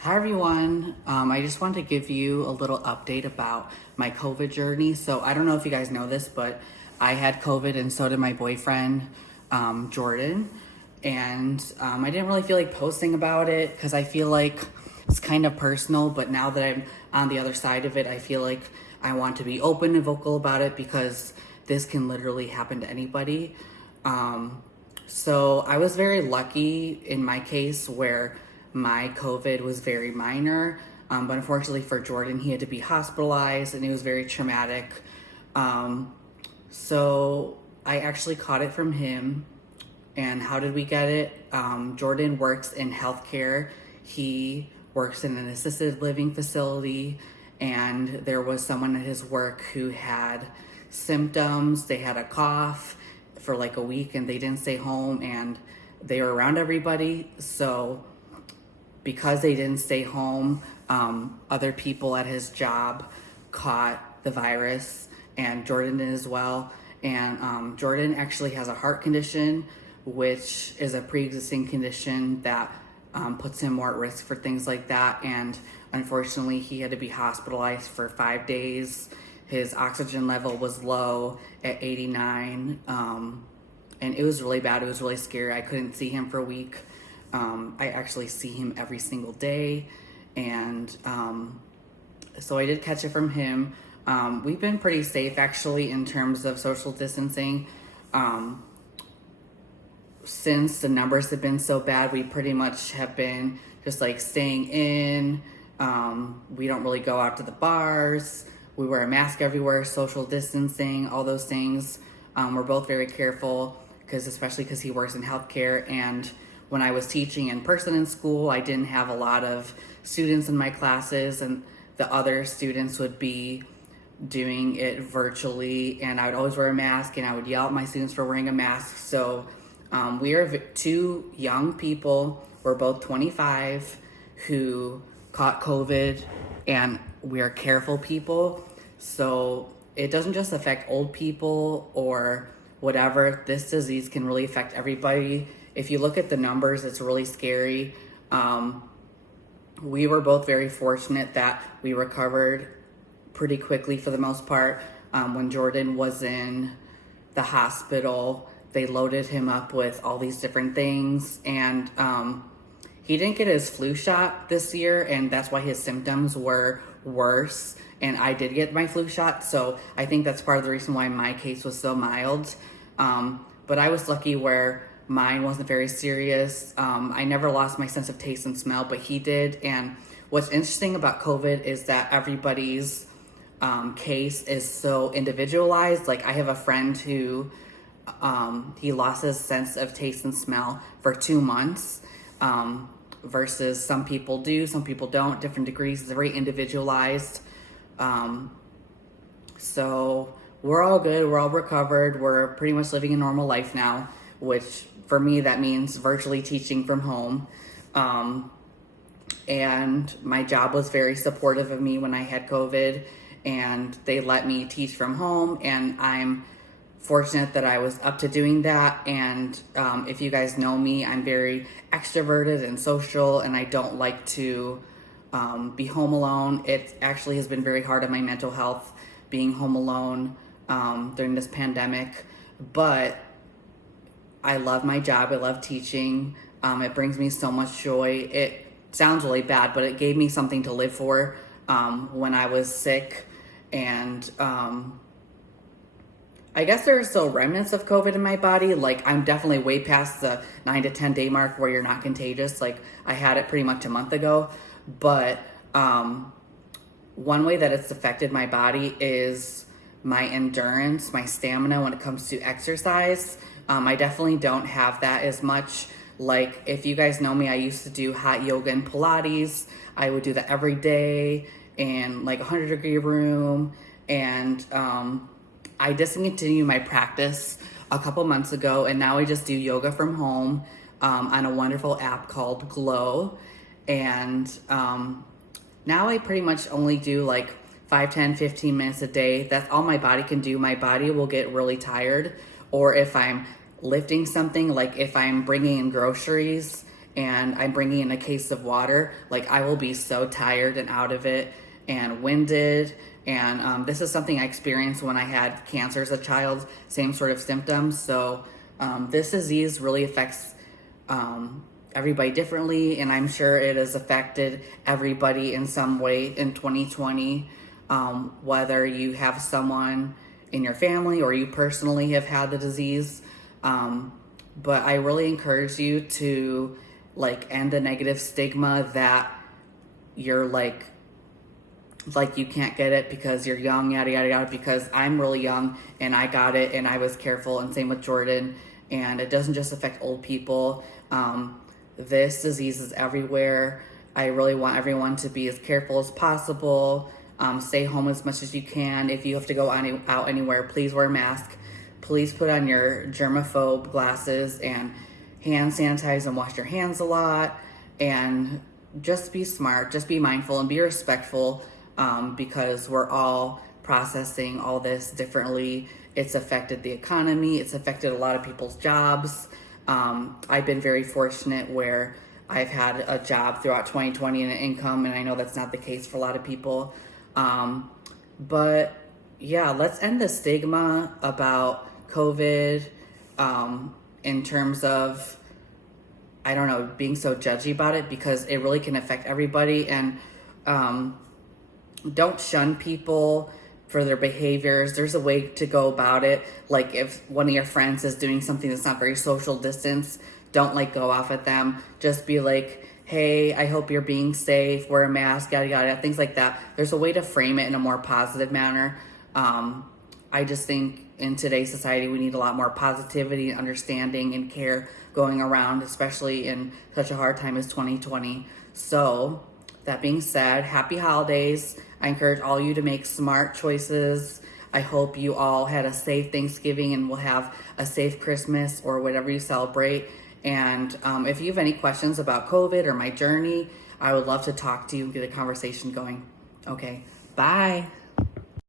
Hi everyone. I just wanted to give you a little update about my COVID journey. So I don't know if you guys know this, but I had COVID and so did my boyfriend, Jordan. And I didn't really feel like posting about it because I feel like it's kind of personal. But now that I'm on the other side of it, I feel like I want to be open and vocal about it because this can literally happen to anybody. So I was very lucky in my case where my COVID was very minor. But unfortunately for Jordan, he had to be hospitalized and it was very traumatic. So I actually caught it from him. And how did we get it? Jordan works in healthcare. He works in an assisted living facility. And there was someone at his work who had symptoms. They had a cough for like a week and they didn't stay home and they were around everybody. So because they didn't stay home, other people at his job caught the virus and Jordan did as well. And Jordan actually has a heart condition, which is a pre-existing condition that puts him more at risk for things like that. And unfortunately, he had to be hospitalized for 5 days. His oxygen level was low at 89. And it was really bad. It was really scary. I couldn't see him for a week. I actually see him every single day. And so I did catch it from him. We've been pretty safe actually in terms of social distancing. Since the numbers have been so bad, we pretty much have been just like staying in. We don't really go out to the bars. We wear a mask everywhere, social distancing, all those things. We're both very careful especially because he works in healthcare. And when I was teaching in person in school, I didn't have a lot of students in my classes and the other students would be doing it virtually. And I would always wear a mask and I would yell at my students for wearing a mask. So we are two young people. We're both 25 who caught COVID and we are careful people. So it doesn't just affect old people or whatever. This disease can really affect everybody. If you look at the numbers, it's really scary. We were both very fortunate that we recovered pretty quickly for the most part. When Jordan was in the hospital, they loaded him up with all these different things. And he didn't get his flu shot this year, and that's why his symptoms were worse. And I did get my flu shot, so I think that's part of the reason why my case was so mild. But I was lucky where mine wasn't very serious. I never lost my sense of taste and smell, but he did. And what's interesting about COVID is that everybody's case is so individualized. Like I have a friend who he lost his sense of taste and smell for 2 months. Versus some people do, some people don't, different degrees. It's very individualized. So we're all good. We're all recovered. We're pretty much living a normal life now, which for me, that means virtually teaching from home. And my job was very supportive of me when I had COVID and they let me teach from home. And I'm fortunate that I was up to doing that. And if you guys know me, I'm very extroverted and social and I don't like to be home alone. It actually has been very hard on my mental health being home alone during this pandemic, but I love my job. I love teaching. It brings me so much joy. It sounds really bad, but it gave me something to live for when I was sick. And I guess there are still remnants of COVID in my body. Like I'm definitely way past the 9 to 10 day mark where you're not contagious. Like I had it pretty much a month ago, but one way that it's affected my body is my endurance, my stamina when it comes to exercise. I definitely don't have that as much. Like if you guys know me, I used to do hot yoga and Pilates. I would do that every day in like a 100-degree room. And I discontinued my practice a couple months ago, and now I just do yoga from home on a wonderful app called Glow. And now I pretty much only do like 5, 10, 15 minutes a day. That's all my body can do. My body will get really tired. Or if I'm lifting something, like if I'm bringing in groceries and I'm bringing in a case of water, like I will be so tired and out of it and winded. And this is something I experienced when I had cancer as a child, same sort of symptoms. So this disease really affects everybody differently, and I'm sure it has affected everybody in some way in 2020, whether you have someone in your family or you personally have had the disease. But I really encourage you to like end the negative stigma that you're like you can't get it because you're young, yada yada yada, because I'm really young and I got it and I was careful, and same with Jordan. And it doesn't just affect old people. This disease is everywhere. I really want everyone to be as careful as possible. Stay home as much as you can. If you have to go out anywhere, please wear a mask. Please put on your germaphobe glasses and hand sanitize and wash your hands a lot. And just be smart, just be mindful and be respectful, because we're all processing all this differently. It's affected the economy. It's affected a lot of people's jobs. I've been very fortunate where I've had a job throughout 2020 and an income, and I know that's not the case for a lot of people. But yeah, let's end the stigma about COVID, in terms of, I don't know, being so judgy about it, because it really can affect everybody. And don't shun people for their behaviors. There's a way to go about it. Like if one of your friends is doing something that's not very social distance, don't like go off at them. Just be like, hey, I hope you're being safe, wear a mask, yada yada, things like that. There's a way to frame it in a more positive manner. I just think in today's society we need a lot more positivity, understanding, and care going around, especially in such a hard time as 2020. So that being said, happy holidays. I encourage all you to make smart choices. I hope you all had a safe Thanksgiving and will have a safe Christmas or whatever you celebrate. And if you have any questions about COVID or my journey, I would love to talk to you and get a conversation going. Okay, bye.